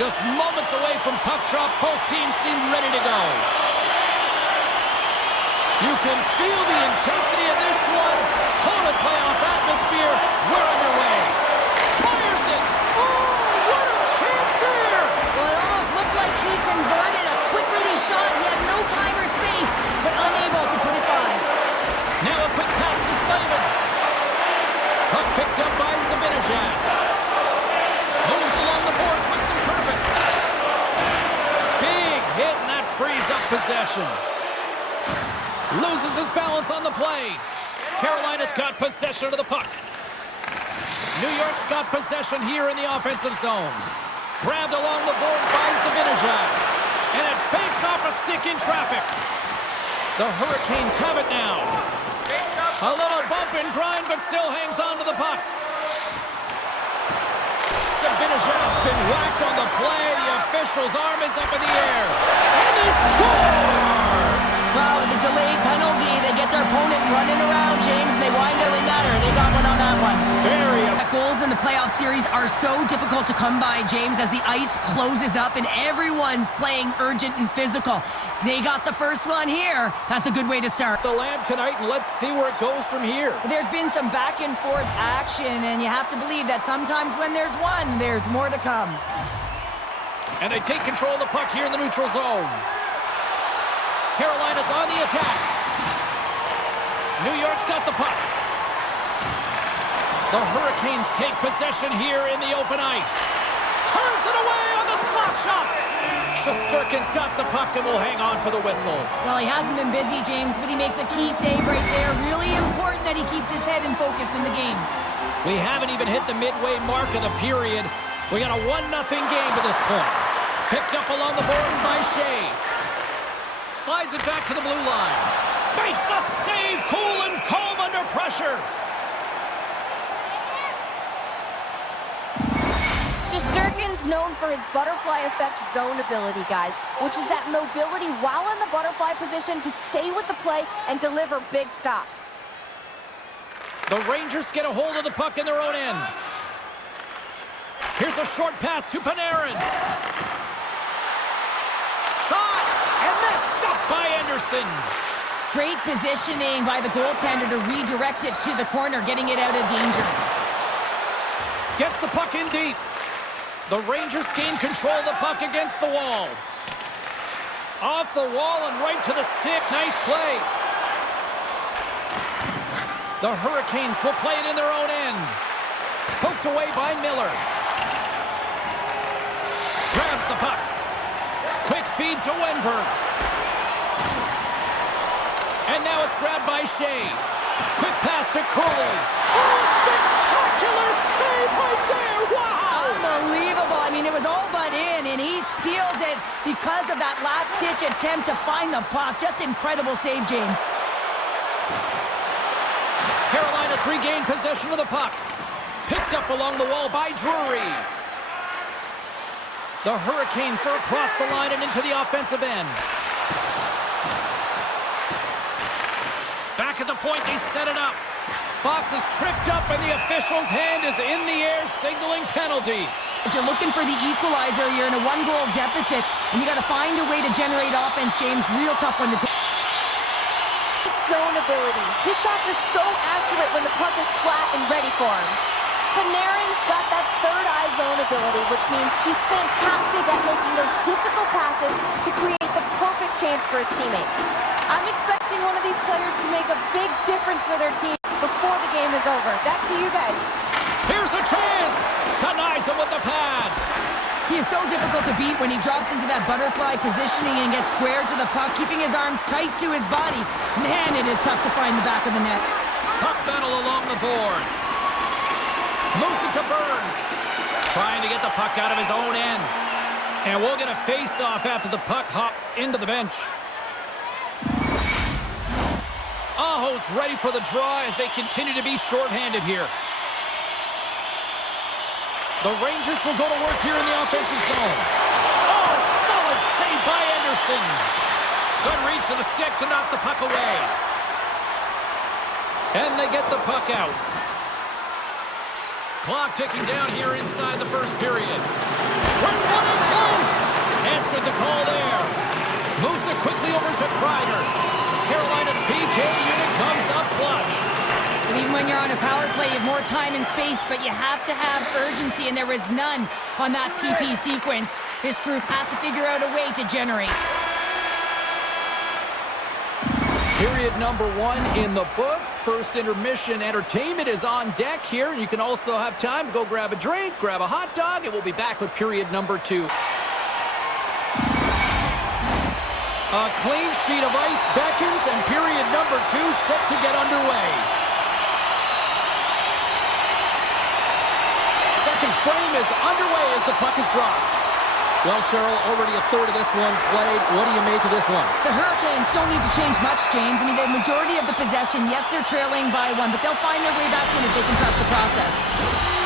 Just moments away from puck drop, both teams seem ready to go. You can feel the intensity of this one. Total playoff atmosphere. We're underway. Fires it. Oh, what a chance there. Well, it almost looked like he converted a quick release shot. He had no time or space, but unable to put it by. Now a quick pass to Slavin. Puck picked up by Zibanejad. Moves along the boards with some purpose. Big hit, and that frees up possession. Loses his balance on the play. Carolina's got possession of the puck. New York's got possession here in the offensive zone. Grabbed along the boards by Zibanejad. And it banks off a stick in traffic. The Hurricanes have it now. A little bump and grind, but still hangs on to the puck. Zibanejad's been whacked on the play. The official's arm is up in the air. And they score! Well, with the delayed penalty, they get their opponent running around, James, and they wind Ellie Matter. They got one on that one. Goals in the playoff series are so difficult to come by, James, as the ice closes up and everyone's playing urgent and physical. They got the first one here. That's a good way to start. The Lamb tonight, and let's see where it goes from here. There's been some back and forth action, and you have to believe that sometimes when there's one, there's more to come. And they take control of the puck here in the neutral zone. Carolina's on the attack. New York's got the puck. The Hurricanes take possession here in the open ice. Turns it away on the slap shot. Shesterkin's got the puck and will hang on for the whistle. Well, he hasn't been busy, James, but he makes a key save right there. Really important that he keeps his head in focus in the game. We haven't even hit the midway mark of the period. We got a 1-0 game to this point. Picked up along the boards by Shea. Slides it back to the blue line. Makes a save, cool and calm under pressure. Shesterkin's known for his butterfly effect zone ability, guys, which is that mobility while in the butterfly position to stay with the play and deliver big stops. The Rangers get a hold of the puck in their own end. Here's a short pass to Panarin. Shot! And that's stopped by Anderson. Great positioning by the goaltender to redirect it to the corner, getting it out of danger. Gets the puck in deep. The Rangers gain control of the puck against the wall. Off the wall and right to the stick. Nice play. The Hurricanes will play it in their own end. Poked away by Miller. Grabs the puck. Quick feed to Wenberg. And now it's grabbed by Shea. Quick pass to Curley. Oh, spectacular save right there. Wow! Unbelievable. I mean, it was all but in, and he steals it because of that last-ditch attempt to find the puck. Just incredible save, James. Carolina's regained possession of the puck. Picked up along the wall by Drury. The Hurricanes are across the line and into the offensive end. Back at the point, they set it up. Fox is tripped up, and the official's hand is in the air, signaling penalty. If you're looking for the equalizer, you're in a one-goal deficit, and you got to find a way to generate offense, James. Real tough one to take. Zone ability. His shots are so accurate when the puck is flat and ready for him. Panarin's got that third eye zone ability, which means he's fantastic at making those difficult passes to create the perfect chance for his teammates. I'm expecting one of these players to make a big difference for their team before the game is over. Back to you guys. Here's a chance. Denies him with the pad. He is so difficult to beat when he drops into that butterfly positioning and gets square to the puck, keeping his arms tight to his body. Man, it is tough to find the back of the net. Puck battle along the boards. Moves it to Burns. Trying to get the puck out of his own end. And we'll get a face-off after the puck hops into the bench. Aho's ready for the draw as they continue to be shorthanded here. The Rangers will go to work here in the offensive zone. Oh, solid save by Anderson. Good reach to the stick to knock the puck away. And they get the puck out. Clock ticking down here inside the first period. We're slowing make the call there. Moves it quickly over to Kreider. Carolina's PK unit comes up clutch. And even when you're on a power play, you have more time and space, but you have to have urgency, and there was none on that PP sequence. This group has to figure out a way to generate. Period number 1 in the books. First intermission entertainment is on deck here. You can also have time to go grab a drink, grab a hot dog, and we'll be back with period number 2. A clean sheet of ice beckons, and period number 2 set to get underway. Second frame is underway as the puck is dropped. Well, Cheryl, already a third of this one played. What do you make of this one? The Hurricanes don't need to change much, James. I mean, the majority of the possession, yes, they're trailing by 1, but they'll find their way back in if they can trust the process.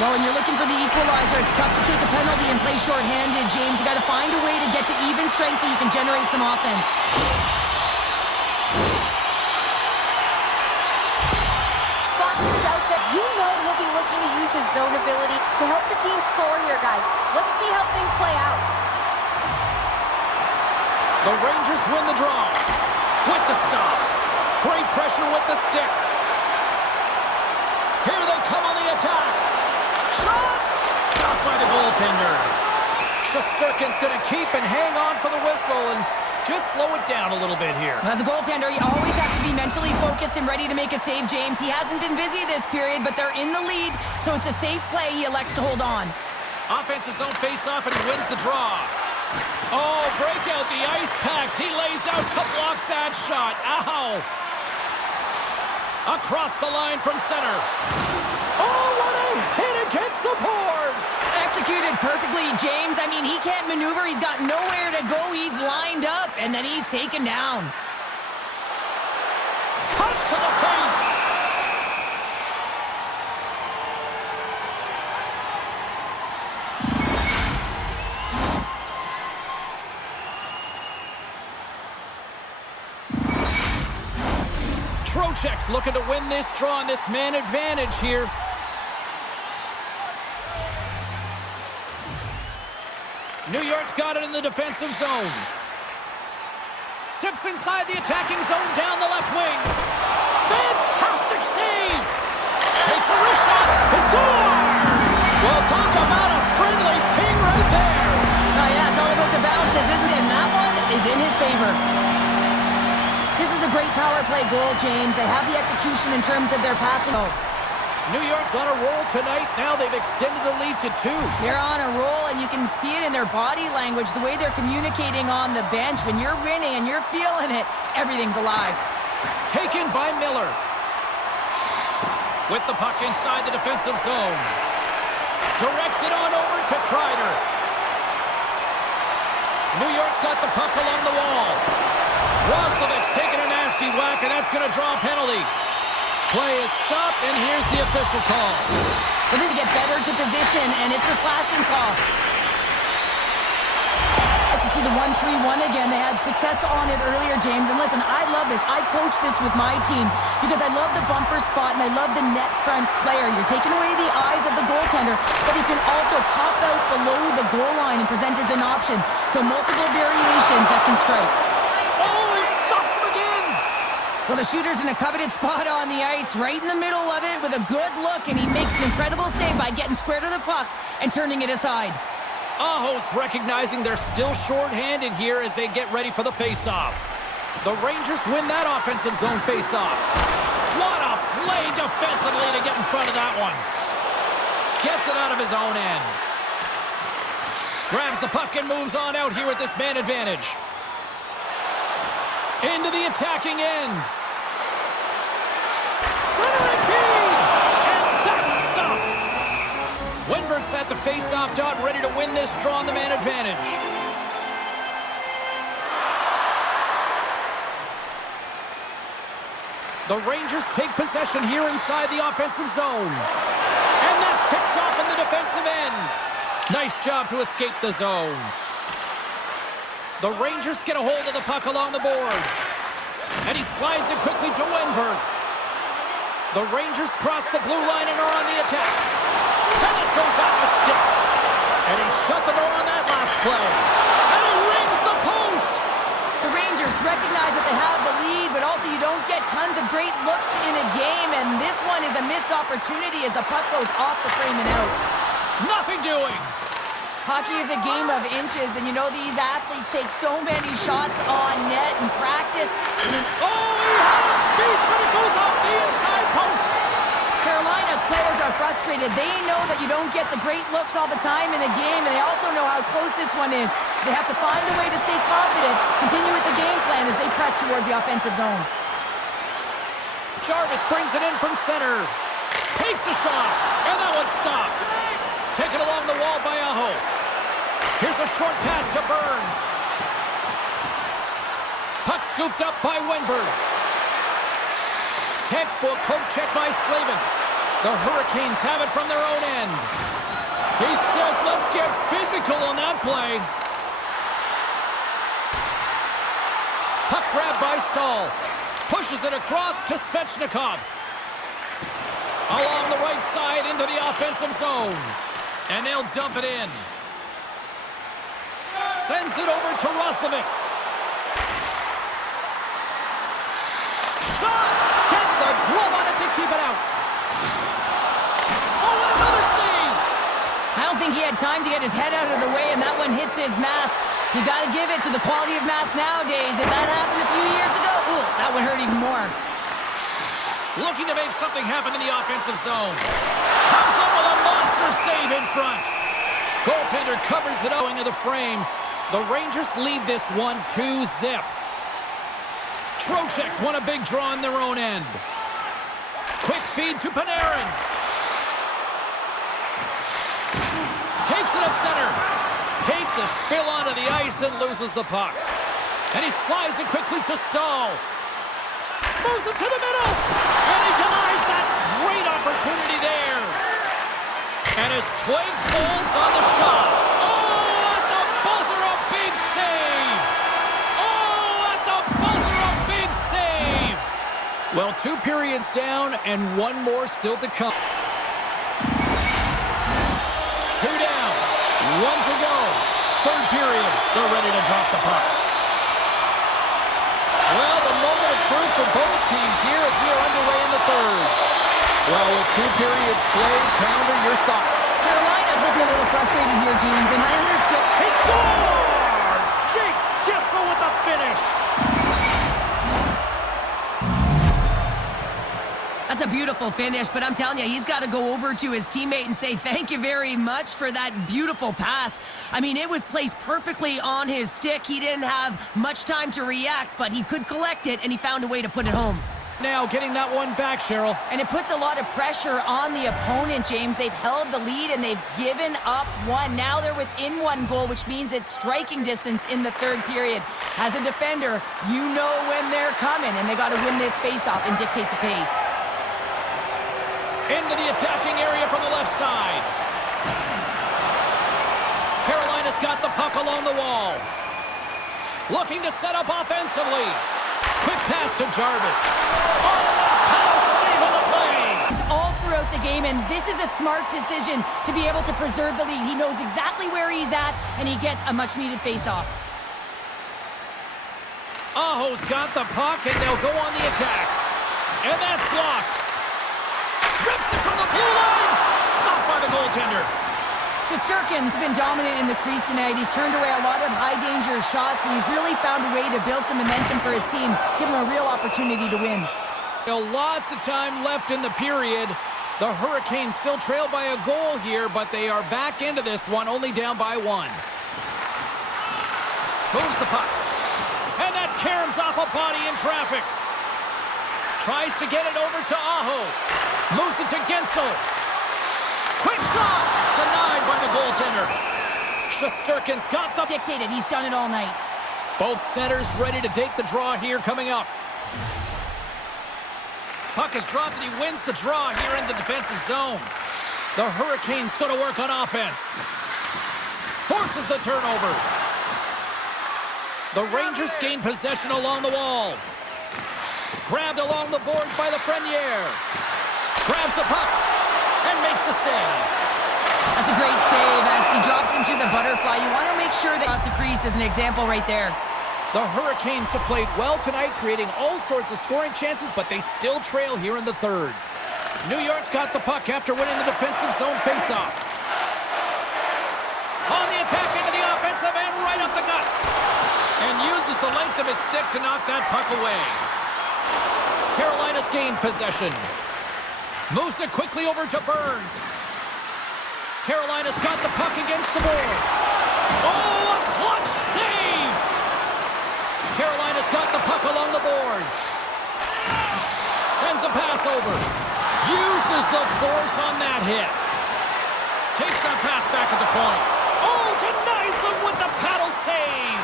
Well, when you're looking for the equalizer, it's tough to take a penalty and play shorthanded, James. You got to find a way to get to even strength so you can generate some offense. Fox is out there. You know he'll be looking to use his zone ability to help the team score here, guys. Let's see how things play out. The Rangers win the draw. With the stop. Great pressure with the stick. Here they come on the attack. Shot! Stopped by the goaltender. Shesterkin's going to keep and hang on for the whistle and just slow it down a little bit here. As a goaltender, you always have to be mentally focused and ready to make a save, James. He hasn't been busy this period, but they're in the lead, so it's a safe play. He elects to hold on. Offensive zone face-off, and he wins the draw. Oh, break out the ice packs. He lays out to block that shot. Ow! Across the line from center. Oh, what a hit against the boards! Executed perfectly, James. I mean, he can't maneuver. He's got nowhere to go. He's lined up, and then he's taken down. Cuts to the paint. Trocheck's looking to win this draw on this man advantage here. New York's got it in the defensive zone. Steps inside the attacking zone down the left wing. Fantastic save! Takes a wrist shot and scores! Well, talk about a friendly ping right there. Oh, yeah, it's all about the bounces, isn't it? And that one is in his favor. This is a great power play goal, James. They have the execution in terms of their passing. New York's on a roll tonight. Now they've extended the lead to 2. They're on a roll, and you can see it in their body language, the way they're communicating on the bench. When you're winning and you're feeling it, everything's alive. Taken by Miller. With the puck inside the defensive zone. Directs it on over to Kreider. New York's got the puck along the wall. Roslovic's taking a nasty whack, and that's going to draw a penalty. Play is stopped, and here's the official call. Well, this is get better to position, and it's a slashing call. Nice to see the 1-3-1 again. They had success on it earlier, James. And listen, I love this. I coach this with my team because I love the bumper spot, and I love the net front player. You're taking away the eyes of the goaltender, but you can also pop out below the goal line and present as an option. So multiple variations that can strike. Well, the shooter's in a coveted spot on the ice, right in the middle of it with a good look, and he makes an incredible save by getting square to the puck and turning it aside. Aho's recognizing they're still short-handed here as they get ready for the face-off. The Rangers win that offensive zone face-off. What a play defensively to get in front of that one. Gets it out of his own end. Grabs the puck and moves on out here with this man advantage. Into the attacking end. Centering feed! And that's stopped! Wenberg's at the face-off dot, ready to win this draw on the man advantage. The Rangers take possession here inside the offensive zone. And that's picked off in the defensive end. Nice job to escape the zone. The Rangers get a hold of the puck along the boards. And he slides it quickly to Wenberg. The Rangers cross the blue line and are on the attack. And it goes off a stick. And he shut the door on that last play. And he rings the missed opportunity as the puck goes off the frame and out. Nothing doing. Hockey is a game of inches, and you know these athletes take so many shots on net in practice. And then, Oh, he had it beat, but it goes off the inside post. Carolina's players are frustrated. They know that you don't get the great looks all the time in a game, and they also know how close this one is. They have to find a way to stay confident, continue with the game plan as they press towards the offensive zone. Jarvis brings it in from center. Takes a shot, and that one's stopped. Taken along the wall by Aho. Here's a short pass to Burns. Puck scooped up by Wenberg. Textbook poke check by Slavin. The Hurricanes have it from their own end. He says, let's get physical on that play. Puck grab by Stahl. Pushes it across to Svechnikov. Along the right side into the offensive zone. And they'll dump it in. Sends it over to Roslovic. Shot! Gets a glove on it to keep it out. Oh, and another save! I don't think he had time to get his head out of the way, and that one hits his mask. You got to give it to the quality of mask nowadays. If that happened a few years ago, ooh, that would hurt even more. Looking to make something happen in the offensive zone. Comes up with a monster save in front. Goaltender covers it owing to the frame. The Rangers lead this one 2-0. Trocheck's won a big draw on their own end. Quick feed to Panarin. Takes it at center. Takes a spill onto the ice and loses the puck. And he slides it quickly to Stahl. Moves it to the middle. And he denies that great opportunity there. And his twig falls on the shot. Oh, at the buzzer, a big save. Oh, at the buzzer, a big save. Well, 2 periods down and 1 more still to come. 2 down, 1 to go. 3rd period, they're ready to drop the puck. Well, the moment of truth for both teams here as we are underway in the 3rd. Well, with 2 periods played, Pounder, your thoughts? Carolina's looking a little frustrated here, James, and I understand. He scores! Jake Guentzel with the finish. That's a beautiful finish, but I'm telling you, he's got to go over to his teammate and say thank you very much for that beautiful pass. I mean, it was placed perfectly on his stick. He didn't have much time to react, but he could collect it, and he found a way to put it home. Now getting that one back, Cheryl. And it puts a lot of pressure on the opponent, James. They've held the lead, and they've given up 1. Now they're within 1 goal, which means it's striking distance in the 3rd period. As a defender, you know when they're coming, and they got to win this faceoff and dictate the pace. Into the attacking area from the left side. Carolina's got the puck along the wall. Looking to set up offensively. Quick pass to Jarvis. Oh, a power save on the play. He's all throughout the game, and this is a smart decision to be able to preserve the lead. He knows exactly where he's at, and he gets a much-needed faceoff. Aho's got the puck, and they'll go on the attack. And that's blocked. Rips it from the blue line. Stopped by the goaltender. Shesterkin's been dominant in the crease tonight. He's turned away a lot of high-danger shots, and he's really found a way to build some momentum for his team, give him a real opportunity to win. Lots of time left in the period. The Hurricanes still trail by a goal here, but they are back into this one, only down by 1. Moves the puck. And that caroms off a body in traffic. Tries to get it over to Aho. Moves it to Guentzel. Quick shot! Denied by the goaltender. Shesterkin's got the... Dictated. He's done it all night. Both centers ready to take the draw here coming up. Puck is dropped and he wins the draw here in the defensive zone. The Hurricanes go to work on offense. Forces the turnover. The Rangers gain possession along the wall. Grabbed along the boards by Lafreniere. Grabs the puck and makes the save. That's a great save as he drops into the butterfly. You want to make sure that across the crease is an example right there. The Hurricanes have played well tonight, creating all sorts of scoring chances, but they still trail here in the 3rd. New York's got the puck after winning the defensive zone faceoff. On the attack into the offensive end, right up the gut. And uses the length of his stick to knock that puck away. Carolina's gained possession. Moves it quickly over to Burns. Carolina's got the puck against the boards. Oh, a clutch save! Carolina's got the puck along the boards. Sends a pass over. Uses the force on that hit. Takes that pass back at the point. Oh, denies him with the paddle save.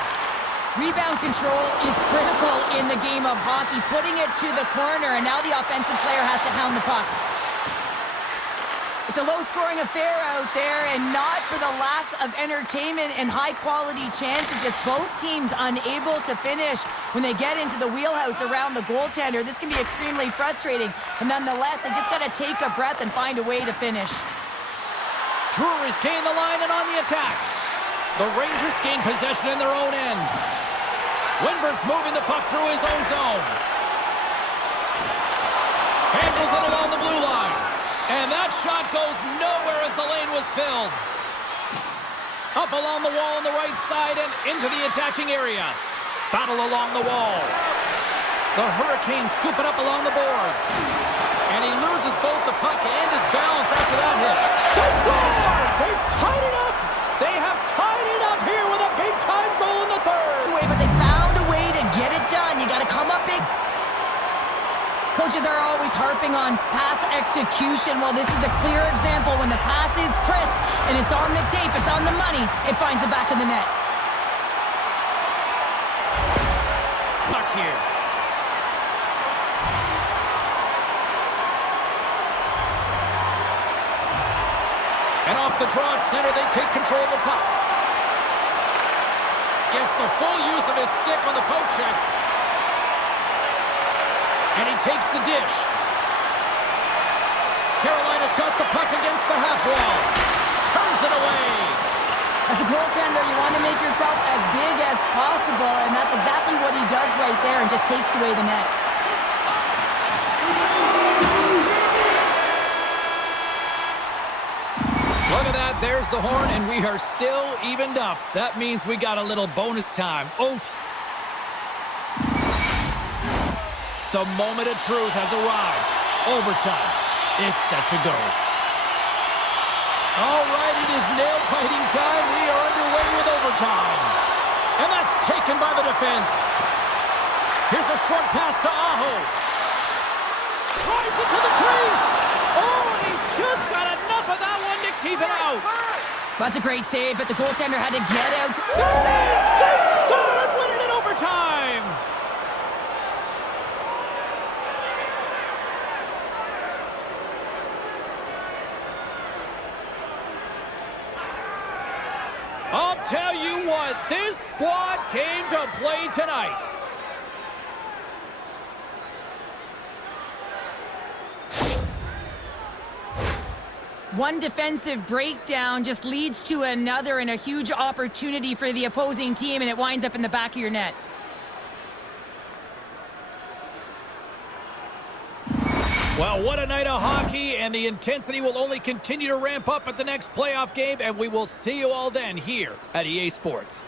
Rebound control is critical in the game of hockey. Putting it to the corner, and now the offensive player has to hound the puck. It's a low-scoring affair out there, and not for the lack of entertainment and high-quality chances. Just both teams unable to finish when they get into the wheelhouse around the goaltender. This can be extremely frustrating, but nonetheless, they just got to take a breath and find a way to finish. Drury's gained the line and on the attack. The Rangers gain possession in their own end. Windberg's moving the puck through his own zone. Handles it along the blue line. And that shot goes nowhere as the lane was filled. Up along the wall on the right side and into the attacking area. Battle along the wall. The Hurricanes scoop it up along the boards. And he loses both the puck and his balance after that hit. They score! They've tied it up! They have tied it up here with a big-time goal in the third. But they found a way to get it done. You got to come up big. Coaches are always harping on pass execution. Well, this is a clear example. When the pass is crisp and it's on the tape, it's on the money, it finds the back of the net. Puck here. And off the draw at center, they take control of the puck. Gets the full use of his stick on the poke check. And he takes the dish. Carolina's got the puck against the half wall. Turns it away. As a goaltender, you want to make yourself as big as possible, and that's exactly what he does right there and just takes away the net. Look at that. There's the horn, and we are still evened up. That means we got a little bonus time. The moment of truth has arrived. Overtime is set to go. All right, it is nail-biting time. We are underway with overtime. And that's taken by the defense. Here's a short pass to Aho. Drives it to the crease. Oh, and he just got enough of that one to keep it out. That's a great save, but the goaltender had to get out. There it is! They scored, winning in overtime. I'll tell you what, this squad came to play tonight. One defensive breakdown just leads to another and a huge opportunity for the opposing team, and it winds up in the back of your net. Well, what a night of hockey, and the intensity will only continue to ramp up at the next playoff game, and we will see you all then here at EA Sports.